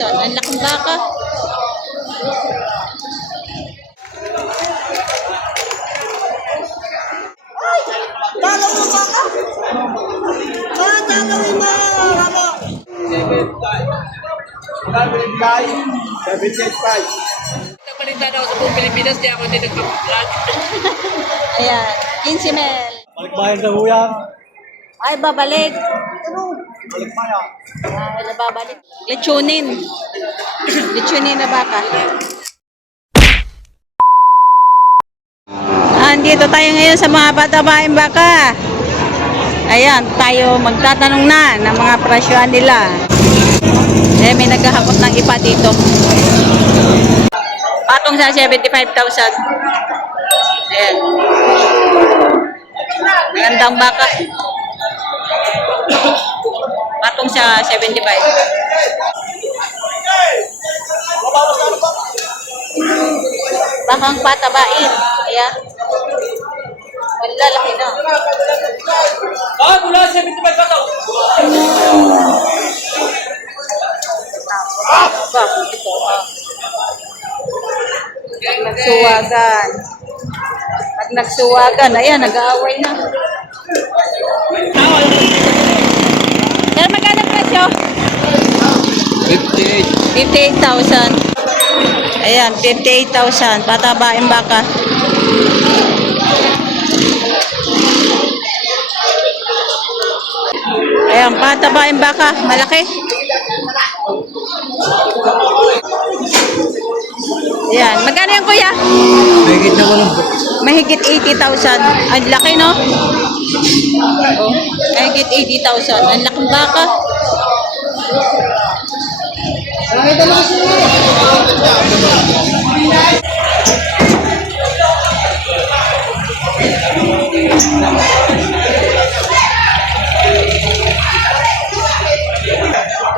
Ang laking baka. Dalaw mo baka? Dalawin mo! Haba! 75. Kapalitan ako sa buong Pilipinas, di ako din nagpapalag. Ayan, 15 mil. Balik bayan sa huyang. Ay, babalik. Balik bayan. Ay, babalik. Lechonin. Lechonin na baka. Andito tayo ngayon sa mga bata-baeng baka. Ayan, tayo magtatanong na ng mga presyohan nila. Eh, may naghahakot ng ipa dito. Patong sa 75,000. Ayan. Magandang baka. Patong sa 75. Bakang patabain. Ayan. Malalaki na. Mula 75 pa to. Bakit ito? Nagsuwagan. Pag nagsuwagan, ayan, nag-aaway na. Pero magkano presyo? 58,000. Ayan, 58,000. Patabain baka. Ayan, patabain baka. Malaki. Ayan, magkano yan kuya? Mahigit na walang Mahigit 80,000. Ang laki, no? Oh, mahigit 80,000. Ang laking baka.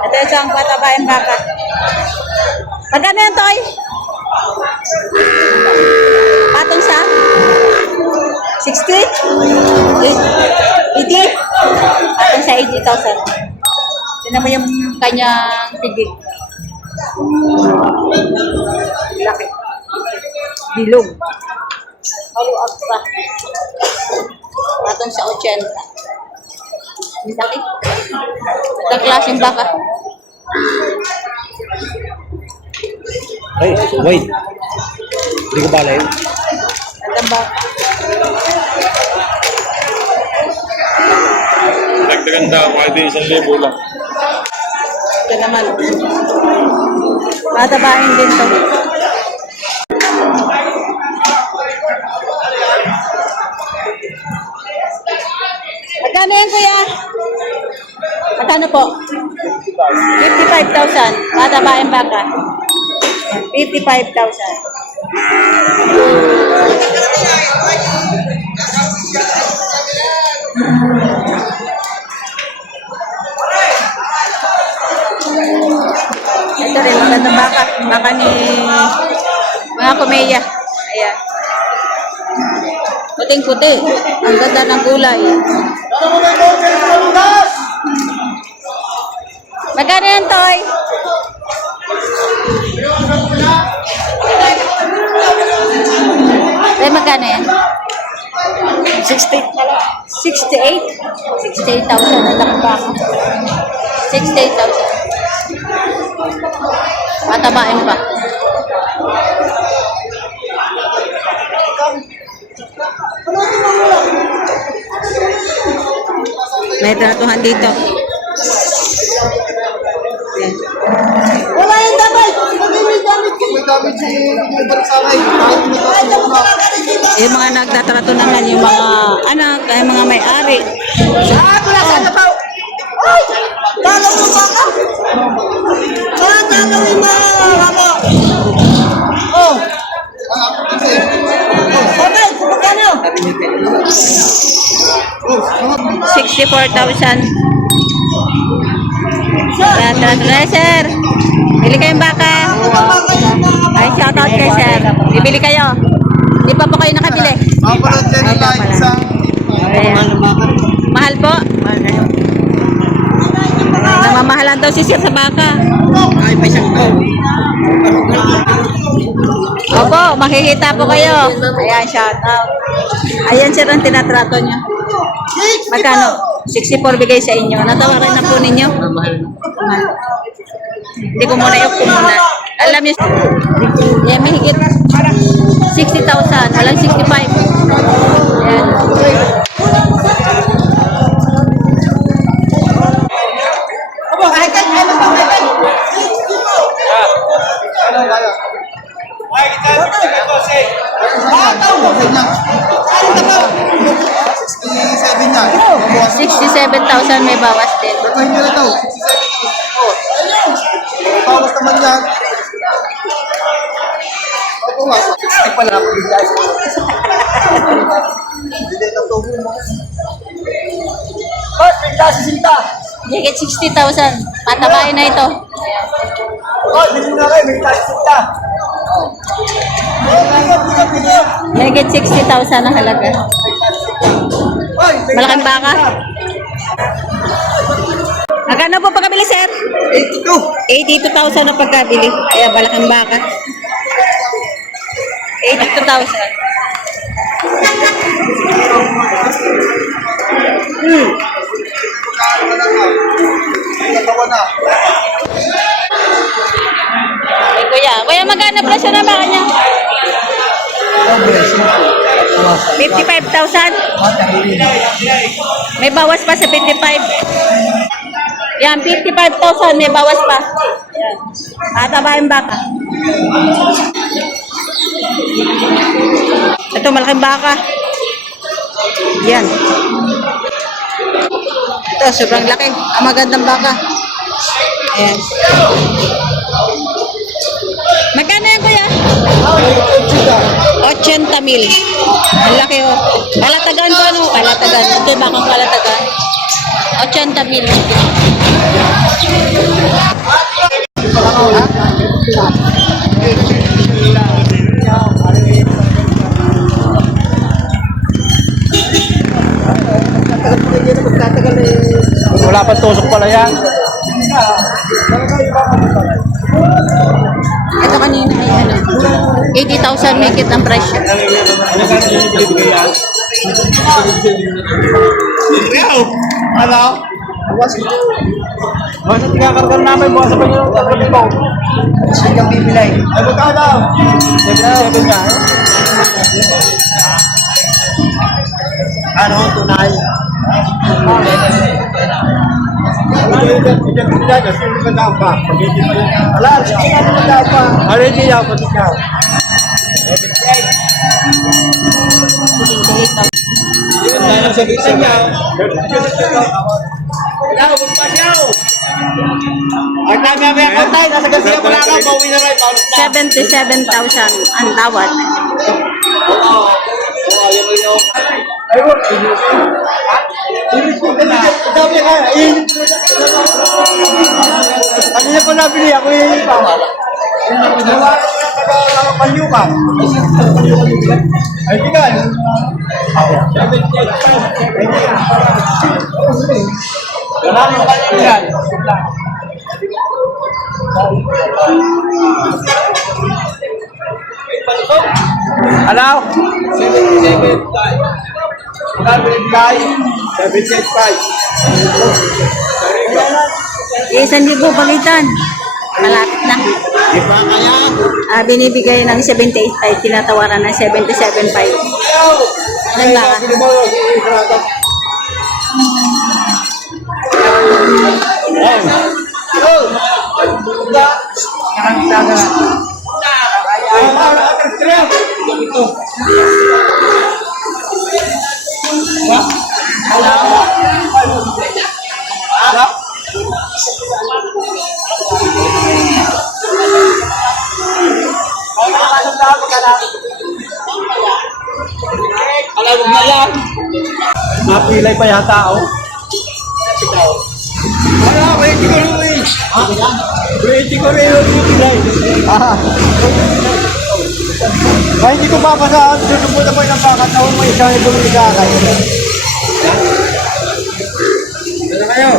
Ito isang patabaing baka. Magkano yan, Toy? Patong sa 60? 80? Patong sa 80,000. Tignan mo yung kanyang tigil. Laki. Bilog. Maluag pa. Patong sa 80. Laki. Ito klaseng baka. Ay, wait. Hindi ko balay. Ito baka. Dagdagan daw, kahit 1,000 lang. Ito naman. Matabain din to. Magkano yan, kuya? Magkano po? 55,000. Matabain baka. 55,000. Ito rin, magandang baka. Baka ni mga kumeya. Ayan. Puting-puti. Ang ganda ng kulay. Magkano yan, Toy? Ay, magkano yan? 68. 68,000 ang laki baka. 68,000. Matabain pa. May tratuhan dito. Ayan. Wala yung damay! Pag may damit ka! May damit si Bumibalik sa akin. Yung mga nagtatrato naman, yung mga anak, yung mga may-ari. Wala sa nabaw! Ay! Dalaw mo baka? Dalawin mo! Haba! Oh! Okay, magkano? 64,000. Trato na, sir. Bili kayong baka. Ay, shoutout kay sir. Bibili kayo. Hindi pa po kayo nakabili. Mapanood din nila isang Ayan. Mahal po. Namamahalan daw si Sir sa baka. Ay, pa siyang to. Opo, makikita po kayo. Ayan, shout out. Ayan sir ang tinatrato niya. Magkano? 64 bigay sa inyo. Natawaran na po ninyo? Mahal. Hindi ko muna yung muna. Alam niyo, yan mahigit 60,000. Walang 65. Ayan. Abo, kahit kahit ano pa, kahit kahit. Ay, kita, ito, say. Bataw mo. Ano ka ba? 67 na. 67,000 may bawas din. Babahin nyo na ito. 67. Bawas naman yan. Ito nga, 60 pala ako bigay. Hindi na ito mo. Boss, bigla si Sinta. Higit 60,000. Patabain na ito. Boss, bigla na kayo, bigla si Sinta. Higit 60,000 ang halaga. Malaking baka. Magkano po pagkabili, sir? 82,000 ang pagkabili. Ayan, malaking baka. 82,000. Natawa na. Ay, kuya. Kuya, magkano presyo na baka niya? 55,000? May bawas pa sa 55. Yan, 55,000 may bawas pa. Yan. Tatabahin baka. Ito, malaking baka. Yan. Ito, sobrang laki. Ang magandang baka. Ayan. Magkano yan, kuya? 80,000. Ang laki, oh. Kalatagan ko, ano? Kalatagan. Ito yung bakang kalatagan. 80,000. Wala pa tusok pala yan. Ito kanina ay ano, 80,000 may kit ang presyo. Ano? Basta tinakargan namin, bukas sa panyo ng kapatid mo. Sige kang bibilay. Ay, magkano? 77 na. Ano, tunay. Ang nagami ako tayo, nasa Garcia ko lang ako, pauwi na kayo. 77,000 ang tawad. Ano niya ko nabili? Ako yung tama. Panyo ka. Ay, tingnan. Wala yung panyo yan. Hello? 77. Isang libo palitan. Malapit na. Binibigay ng 78.5, tinatawaran ng 77.5. Ano ba? Alam mo na yan. Napilay pa yata ako. Wala, ready ko rin eh. Ready ko rin yung pilay. Ay, hindi ko papasaan. Susubot naman ng bakat na may isang ibang isa kayo. Ano kayo?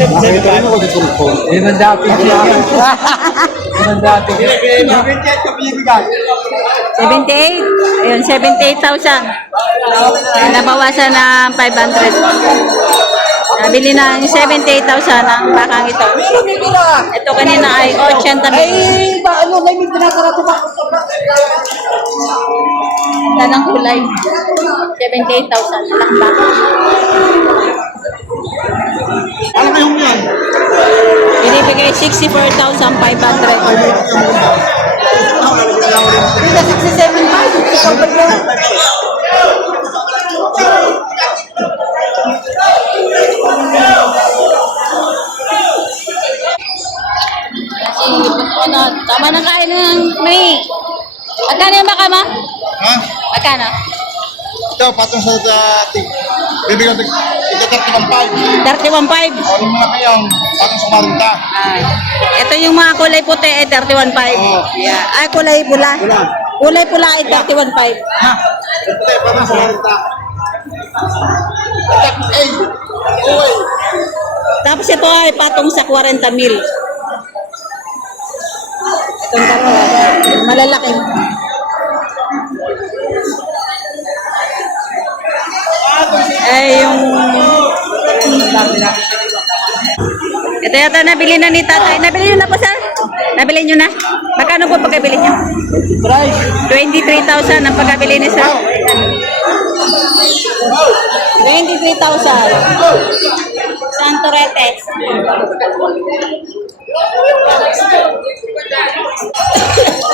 Nakita rin ako sa cellphone. Yun ang dati siya. Yun ang dati. 78. Ayun, 78,000. Nabawasan ng 500. Nabili ng 78,000 ang bakang ito. Ito kanina ay 80,000. Ay, ba, ano, may tinatarato ba? Ganda ng kulay. 78,000. Walang baka. Ano kayong yan? Binibigay 64,500. Hindi, 67.5. Ikaw ba yun? Ano, tama na kain ng may. Magkano yung baka mo? Ha? Magkano? Ito, patong sa dati. Bibigyan ito 31.5. 31.5. Ano mga kayang patong sa Marinta? Ito yung mga kulay puti ay 31.5. Yeah. Ay, kulay pula. Pula. Kulay pula ay 31.5. Ha? Ito, patong sa Marinta. Ay! Uy! Tapos ito ay patong sa 40 mil. Itong dalawa. Malalaki. Ay, yung... Ito yata nabili na ni tatay. Nabili nyo na po, sir? Nabili nyo na? Magkano po pagkabili nyo? Price! 23,000 ang pagkabili ni sir. 23,000. Santorete.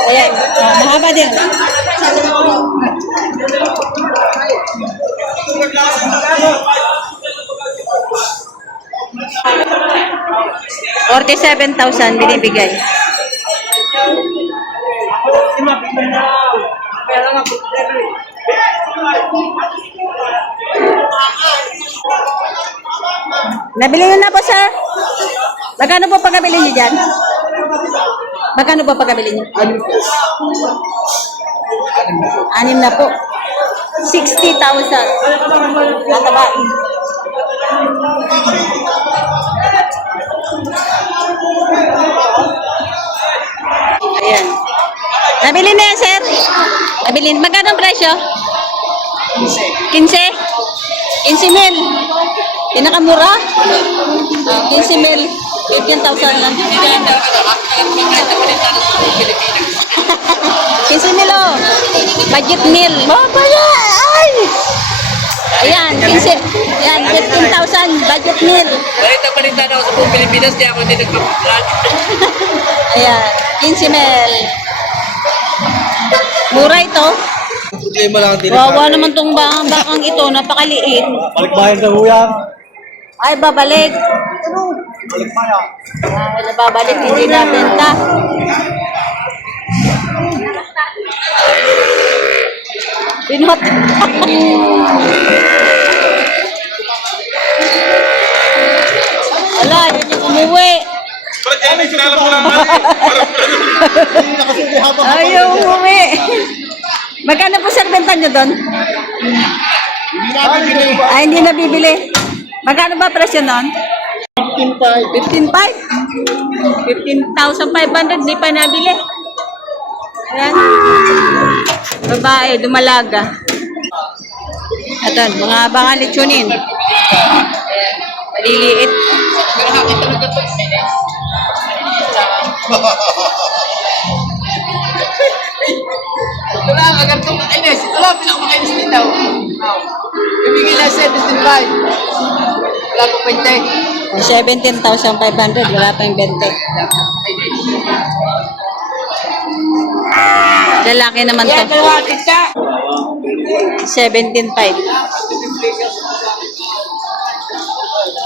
Ayan, mahaba din. $47,000 binibigay. Nabili nyo na po, sir? Magkano po pagkabili nyo dyan? Magkano po pagkabili nyo? 6 na po. 60,000. Nataba. Ayan. Nabili na yan, sir? Nabili. Magkano ang presyo? 15? 15 mil. Pinakamura? 15 mil. 15,000 lang. 15 mil, oh. Budget meal. Oh, pala! Ay! Ayan, 15. Ayan, 15,000. Budget meal. Balita na ako sa buong Pilipinas, di ako din nagpapaplug. Ayan, 15 mil. Mura ito. Claim mo lang ang Wawa naman tong bakang ito. Napakaliit. Balikbayan ka kuya. Ay, babalik. Balikbayan. Ay, babalik. Hindi na benta. Pinot. Ala, yun yung umuwi. Ayaw umuwi. Magkano po sir benta nyo doon? Ay, hindi nabibili. Magkano ba presyo noon? 15,500. 15,500, hindi pa nabili. Ayan. Babae, dumalaga. Ito, mga bangal litsunin. Maliliit. Wala, agad itong kainis. Wala, pinakamakainis din daw. Ibigay na 17.5. Wala po 20. 17,500, wala pa yung 20. Lalaki naman to. 17,500.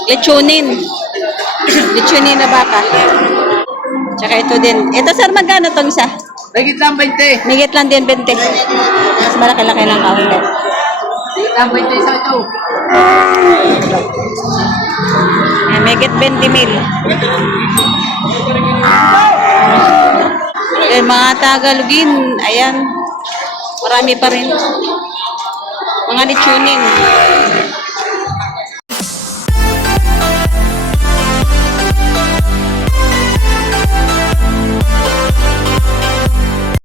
Lechonin. Lechonin na baka. Tsaka ito din. Ito sir, magkano tong isa? Bagit lang 20. Migit lang din 20. Mas malaki-laki ng kaunti. Bagit lang 20 isa ito. Migit 20 mil. Mga Tagalogin, ayan. Marami pa rin. Mga lechonin.